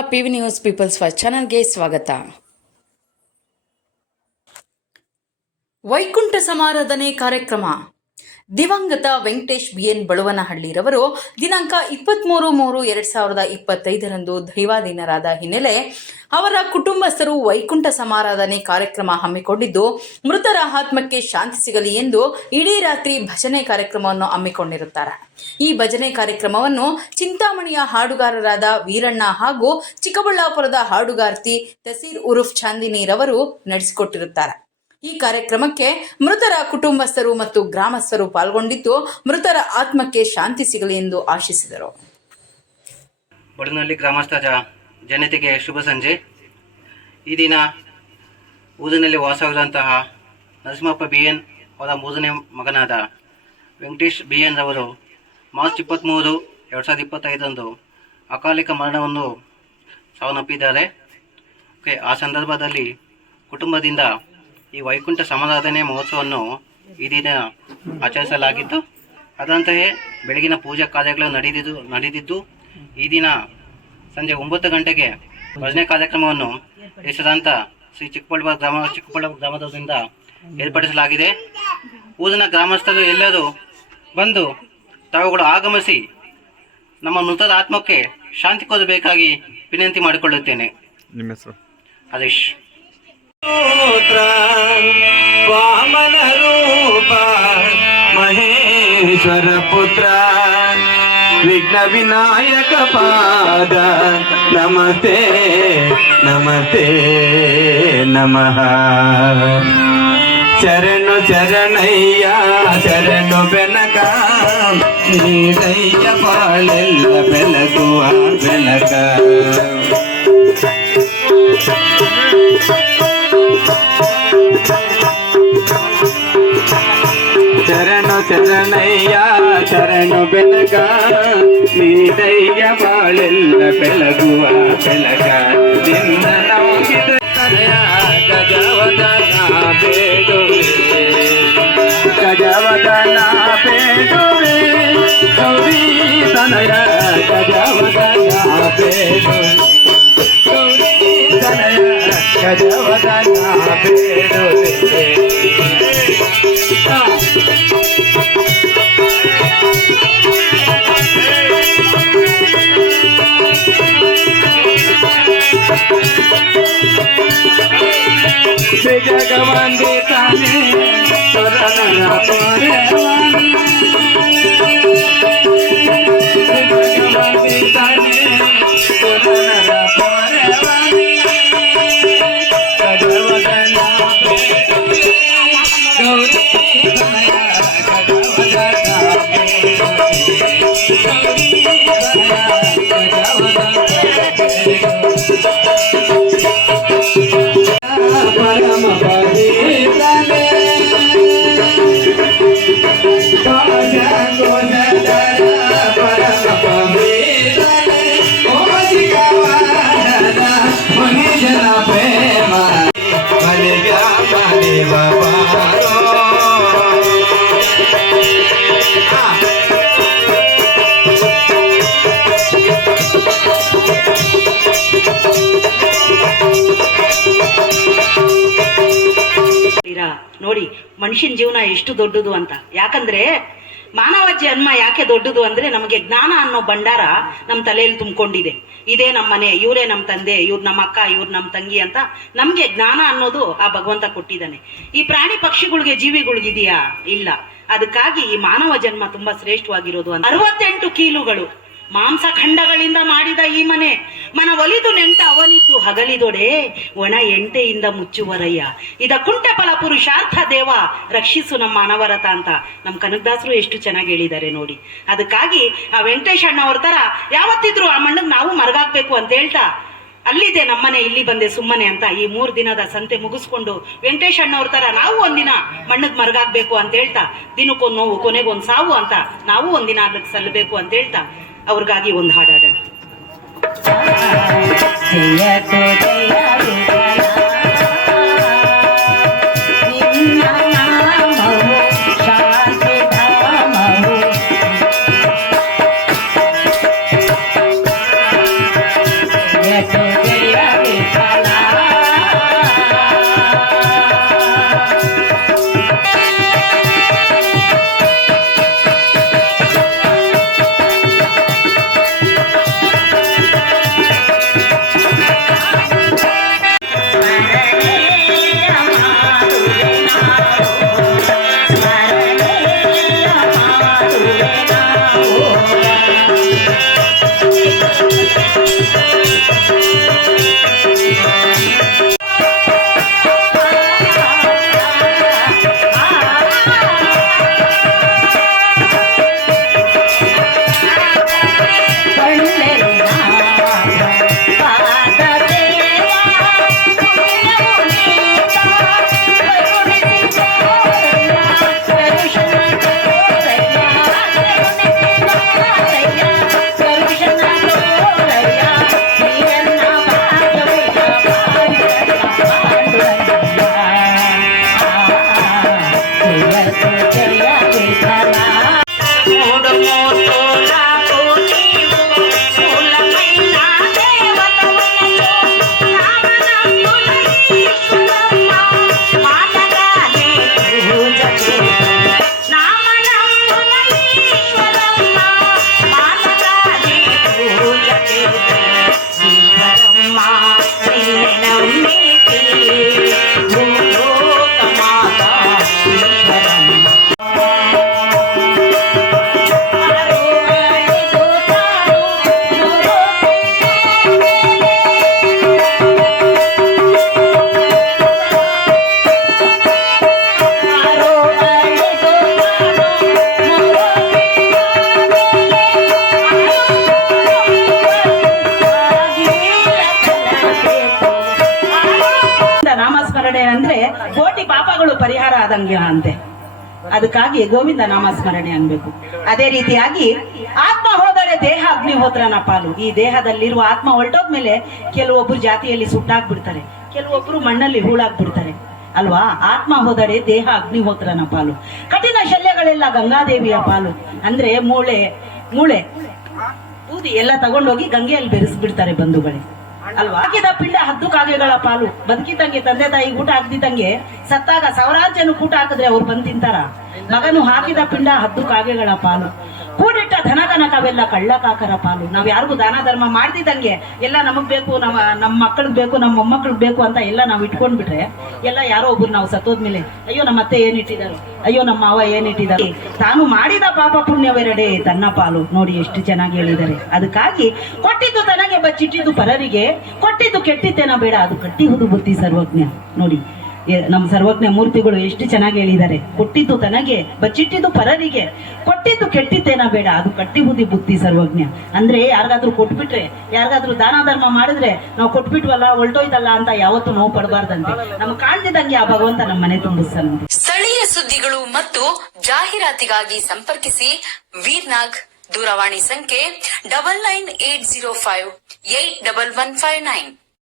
P V news people's first ಚಾನಲ್ಗೆ ಸ್ವಾಗತ. ವೈಕುಂಠ ಸಮಾರಾಧನೆ ಕಾರ್ಯಕ್ರಮ. ದಿವಂಗತ ವೆಂಕಟೇಶ್ ಬಿ ಎನ್ ಬಳುವನಹಳ್ಳಿರವರು ದಿನಾಂಕ ಇಪ್ಪತ್ತ್ಮೂರು ಮೂರು ಎರಡು ಸಾವಿರದ ಇಪ್ಪತ್ತೈದರಂದು ದೈವಾಧೀನರಾದ ಹಿನ್ನೆಲೆ ಅವರ ಕುಟುಂಬಸ್ಥರು ವೈಕುಂಠ ಸಮಾರಾಧನೆ ಕಾರ್ಯಕ್ರಮ ಹಮ್ಮಿಕೊಂಡಿದ್ದು, ಮೃತರ ಆತ್ಮಕ್ಕೆ ಶಾಂತಿ ಸಿಗಲಿ ಎಂದು ಇಡೀ ರಾತ್ರಿ ಭಜನೆ ಕಾರ್ಯಕ್ರಮವನ್ನು ಹಮ್ಮಿಕೊಂಡಿರುತ್ತಾರೆ. ಈ ಭಜನೆ ಕಾರ್ಯಕ್ರಮವನ್ನು ಚಿಂತಾಮಣಿಯ ಹಾಡುಗಾರರಾದ ವೀರಣ್ಣ ಹಾಗೂ ಚಿಕ್ಕಬಳ್ಳಾಪುರದ ಹಾಡುಗಾರ್ತಿ ತಸೀರ್ ಉರುಫ್ ಚಾಂದಿನಿರವರು ನಡೆಸಿಕೊಟ್ಟಿರುತ್ತಾರೆ. ಈ ಕಾರ್ಯಕ್ರಮಕ್ಕೆ ಮೃತರ ಕುಟುಂಬಸ್ಥರು ಮತ್ತು ಗ್ರಾಮಸ್ಥರು ಪಾಲ್ಗೊಂಡಿದ್ದು ಮೃತರ ಆತ್ಮಕ್ಕೆ ಶಾಂತಿ ಸಿಗಲಿ ಎಂದು ಆಶಿಸಿದರು. ಬಡನಹಳ್ಳಿ ಗ್ರಾಮಸ್ಥ ಜನತೆಗೆ ಶುಭ ಸಂಜೆ. ಈ ದಿನ ಊರಿನಲ್ಲಿ ವಾಸವಾದಂತಹ ನರಸಿಂಹಪ್ಪ ಬಿ ಎನ್ ಅವರ ಮೂರನೇ ಮಗನಾದ ವೆಂಕಟೇಶ್ ಬಿ ಎನ್ ರವರು ಮಾರ್ಚ್ ಇಪ್ಪತ್ತ್ಮೂರು ಎರಡು ಸಾವಿರದ ಇಪ್ಪತ್ತೈದರಂದು ಅಕಾಲಿಕ ಮರಣವನ್ನು ಸಾವನ್ನಪ್ಪಿದ್ದಾರೆ. ಓಕೆ, ಆ ಸಂದರ್ಭದಲ್ಲಿ ಕುಟುಂಬದಿಂದ ಈ ವೈಕುಂಠ ಸಮಾರಾಧನೆ ಮಹೋತ್ಸವವನ್ನು ಈ ದಿನ ಆಚರಿಸಲಾಗಿದ್ದು ಅದರಂತೆಯೇ ಬೆಳಗಿನ ಪೂಜಾ ಕಾರ್ಯಗಳು ನಡೆದಿದ್ದು ನಡೆದಿದ್ದು ಈ ದಿನ ಸಂಜೆ ಒಂಬತ್ತು ಗಂಟೆಗೆ ಭಜನೆ ಕಾರ್ಯಕ್ರಮವನ್ನು ಹೆಸರಾಂತ ಶ್ರೀ ಚಿಕ್ಕಬಳ್ಳಾಪುರ ಗ್ರಾಮ ಚಿಕ್ಕಬಳ್ಳಾಪುರ ಗ್ರಾಮದವರಿಂದ ಏರ್ಪಡಿಸಲಾಗಿದೆ. ಊರಿನ ಗ್ರಾಮಸ್ಥರು ಎಲ್ಲರೂ ಬಂದು ತಾವುಗಳು ಆಗಮಿಸಿ ನಮ್ಮ ಮೃತರ ಆತ್ಮಕ್ಕೆ ಶಾಂತಿ ಕೋರಬೇಕಾಗಿ ವಿನಂತಿ ಮಾಡಿಕೊಳ್ಳುತ್ತೇನೆ. ನಿಮ್ಮ ಹೆಸರು? ಹರೀಶ್. పుత్ర. విఘ్న వినాయక పాద నమస్తే నమస్తే నమ. చరణు చరణయ్యా చరణు వెనక నీరయ్య పాలెల్ల వెలకువ వెనక. ನೀರಯ್ಯ ಬಾಳೆಲ್ಲ ಬೆಳಗುವ ಬೆಳಗ ನಿನ್ನ ನಂಬಿದ ಕರೆಯ ಗಜವದನ ಬೇಡುವೆ ಗಜವದನ ಬೇಡುವೆ ಗೌರಿ ತನಯ ಗಜವದನ ಬೇಡುವೆ ಗೌರಿ ತನಯ ಗಜವದನ ಬೇಡುವೆ जगवंदिता ने शरण ಮನುಷ್ಯನ ಜೀವನ ಎಷ್ಟು ದೊಡ್ಡದು ಅಂತ. ಯಾಕಂದ್ರೆ ಮಾನವ ಜನ್ಮ ಯಾಕೆ ದೊಡ್ಡದು ಅಂದ್ರೆ ನಮಗೆ ಜ್ಞಾನ ಅನ್ನೋ ಭಂಡಾರ ನಮ್ಮ ತಲೆಯಲ್ಲಿ ತುಂಬಿಕೊಂಡಿದೆ. ಇದೇ ನಮ್ಮ ಮನೆ, ಇವರೇ ನಮ್ಮ ತಂದೆ, ಇವ್ರು ನಮ್ಮ ಅಕ್ಕ, ಇವ್ರು ನಮ್ಮ ತಂಗಿ ಅಂತ ನಮಗೆ ಜ್ಞಾನ ಅನ್ನೋದು ಆ ಭಗವಂತ ಕೊಟ್ಟಿದ್ದಾನೆ. ಈ ಪ್ರಾಣಿ ಪಕ್ಷಿಗಳಿಗೆ ಜೀವಿಗಳಿಗಿದೆಯಾ? ಇಲ್ಲ. ಅದಕ್ಕಾಗಿ ಈ ಮಾನವ ಜನ್ಮ ತುಂಬಾ ಶ್ರೇಷ್ಠವಾಗಿರೋದು ಅಂತ. ಅರವತ್ತೆಂಟು ಕೀಲುಗಳು. ಮಾಂಸ ಖಂಡಗಳಿಂದ ಮಾಡಿದ ಈ ಮನೆ. ಮನ ಒಲಿದು ನೆಂಟ ಅವನಿದ್ದು ಹಗಲಿದೊಡೆ, ಒಣ ಎಂಟೆಯಿಂದ ಮುಚ್ಚುವರಯ್ಯ. ಇದ ಕುಂಟೆ ಫಲ ಪುರುಷಾರ್ಥ ದೇವ, ರಕ್ಷಿಸು ನಮ್ಮ ಅನವರತ ಅಂತ. ನಮ್ಮ ಕನಕದಾಸರು ಎಷ್ಟು ಚೆನ್ನಾಗಿ ಹೇಳಿದ್ದಾರೆ ನೋಡಿ. ಅದಕ್ಕಾಗಿ ಆ ವೆಂಕಟೇಶ್ ಅಣ್ಣವ್ರ ತರ ಯಾವತ್ತಿದ್ರು ಆ ಮಣ್ಣಿಗೆ ನಾವು ಮರಗಾಕ್ಬೇಕು ಅಂತ ಹೇಳ್ತಾ, ಅಲ್ಲಿದೆ ನಮ್ಮನೆ, ಇಲ್ಲಿ ಬಂದೆ ಸುಮ್ಮನೆ ಅಂತ ಈ ಮೂರು ದಿನದ ಸಂತೆ ಮುಗಿಸ್ಕೊಂಡು ವೆಂಕಟೇಶ್ ಅಣ್ಣವ್ರ ತರ ನಾವು ಒಂದಿನ ಮಣ್ಣಗ್ ಮರಗಾಕ್ಬೇಕು ಅಂತ ಹೇಳ್ತಾ, ದಿನಕ್ಕೊಂದು ನೋವು, ಕೊನೆಗೊಂದು ಸಾವು ಅಂತ ನಾವು ಒಂದಿನ ಅದಕ್ಕೆ ಸಲ್ಲಬೇಕು ಅಂತ ಹೇಳ್ತಾ ಅವ್ರಿಗಾಗಿ ಒಂದು ಹಾಡಾಡೋಣ ಆದಂಗೆ ಅಂತೆ ಅದಕ್ಕಾಗಿ ಗೋವಿಂದ ನಾಮಸ್ಮರಣೆ ಅನ್ಬೇಕು. ಅದೇ ರೀತಿಯಾಗಿ ಆತ್ಮ ಹೋದರೆ ದೇಹ ಅಗ್ನಿಹೋತ್ರನ ಪಾಲು. ಈ ದೇಹದಲ್ಲಿರುವ ಆತ್ಮ ಹೊರಟೋದ್ಮೇಲೆ ಕೆಲವೊಬ್ರು ಜಾತಿಯಲ್ಲಿ ಸುಟ್ಟಾಕ್ಬಿಡ್ತಾರೆ ಕೆಲವೊಬ್ರು ಮಣ್ಣಲ್ಲಿ ಹೂಳಾಗ್ಬಿಡ್ತಾರೆ. ಅಲ್ವಾ? ಆತ್ಮ ಹೋದರೆ ದೇಹ ಅಗ್ನಿಹೋತ್ರನ ಪಾಲು. ಕಠಿಣ ಶಲ್ಯಗಳೆಲ್ಲ ಗಂಗಾದೇವಿಯ ಪಾಲು. ಅಂದ್ರೆ ಮೂಳೆ ಮೂಳೆ, ಬೂದಿ ಎಲ್ಲ ತಗೊಂಡೋಗಿ ಗಂಗೆಯಲ್ಲಿ ಬೆರೆಸ್ಬಿಡ್ತಾರೆ ಬಂಧುಗಳೇ. ಅಲ್ವಾ? ಹಾಕಿದ ಪಿಂಡ ಹದ್ದು ಕಾಗೆಗಳ ಪಾಲು. ಬದುಕಿದಂಗೆ ತಂದೆ ತಾಯಿ ಊಟ ಹಾಕ್ದಿದ್ದಂಗೆ ಸತ್ತಾಗ ಸಾವಿರಾರು ಜನ ಊಟ ಹಾಕಿದ್ರೆ ಅವ್ರು ಬಂದ್ ತಿಂತಾರ? ಮಗನು ಹಾಕಿದ ಪಿಂಡ ಹದ್ದು ಕಾಗೆಗಳ ಪಾಲು. ಕೂಡಿಟ್ಟ ಧನ ಕನಕವೆಲ್ಲ ಕಳ್ಳ ಕಾಕರ ಪಾಲು. ನಾವು ಯಾರಿಗೂ ದಾನ ಧರ್ಮ ಮಾಡ್ತಿದ್ದಂಗೆ ಎಲ್ಲ ನಮಗ್ ಬೇಕು, ನಮ್ಮ ನಮ್ಮ ಮಕ್ಕಳಿಗೆ ಬೇಕು ನಮ್ಮ ಮೊಮ್ಮಕ್ಕಳಿಗೆ ಬೇಕು ಅಂತ ಎಲ್ಲ ನಾವು ಇಟ್ಕೊಂಡ್ಬಿಟ್ರೆ ಎಲ್ಲ ಯಾರೋ ಒಬ್ರು ನಾವು ಸತ್ತೋದ್ಮೇಲೆ ಅಯ್ಯೋ, ನಮ್ಮ ಅತ್ತೆ ಏನಿಟ್ಟಿದ್ದಾರೆ ಅಯ್ಯೋ, ನಮ್ಮ ಮಾವ ಏನಿಟ್ಟಿದ್ದಾರೆ ತಾನು ಮಾಡಿದ ಪಾಪ ಪುಣ್ಯವೆರಡೆ ತನ್ನ ಪಾಲು. ನೋಡಿ ಎಷ್ಟು ಚೆನ್ನಾಗಿ ಹೇಳಿದ್ದಾರೆ. ಅದಕ್ಕಾಗಿ ಕೊಟ್ಟಿದ್ದು ತನಗೆ ಬಚ್ಚಿಟ್ಟಿದ್ದು ಪರರಿಗೆ, ಕೊಟ್ಟಿದ್ದು ಕೆಟ್ಟಿದ್ದೇನ ಬೇಡ. ಅದು ಕಟ್ಟಿಹುದು ಬುದ್ಧಿ ಸರ್ವಜ್ಞ. ನೋಡಿ ನಮ್ಮ ಸರ್ವಜ್ಞ ಮೂರ್ತಿಗಳು ಎಷ್ಟು ಚೆನ್ನಾಗಿ ಹೇಳಿದ್ದಾರೆ. ಕೊಟ್ಟಿದ್ದು ತನಗೆ, ಬಚ್ಚಿಟ್ಟಿದ್ದು ಪರರಿಗೆ, ಕೊಟ್ಟಿದ್ದು ಕೆಟ್ಟಿದ್ದೇನ ಬೇಡ, ಅದು ಕಟ್ಟಿ ಬುದ್ಧಿ ಬುದ್ಧಿ ಸರ್ವಜ್ಞ. ಅಂದ್ರೆ ಯಾರಿಗಾದ್ರೂ ಕೊಟ್ಬಿಟ್ರೆ, ಯಾರಿಗಾದ್ರೂ ದಾನ ಧರ್ಮ ಮಾಡಿದ್ರೆ, ನಾವು ಕೊಟ್ಬಿಟ್ವಲ್ಲ ಹೊಲ್ಟೋಯ್ತಲ್ಲ ಅಂತ ಯಾವತ್ತೂ ನೋವು ಪಡಬಾರ್ದಂತೆ. ನಮ್ಗೆ ಕಾಣ್ತಿದ್ದಂಗೆ ಆ ಭಗವಂತ ನಮ್ಮ ಮನೆ ತುಂಬಿಸ್ತಾನೆ. ಸ್ಥಳೀಯ ಸುದ್ದಿಗಳು ಮತ್ತು ಜಾಹೀರಾತಿಗಾಗಿ ಸಂಪರ್ಕಿಸಿ ವೀರ್ನಾಗ್ ದೂರವಾಣಿ ಸಂಖ್ಯೆ double nine eight zero five eight double one five nine.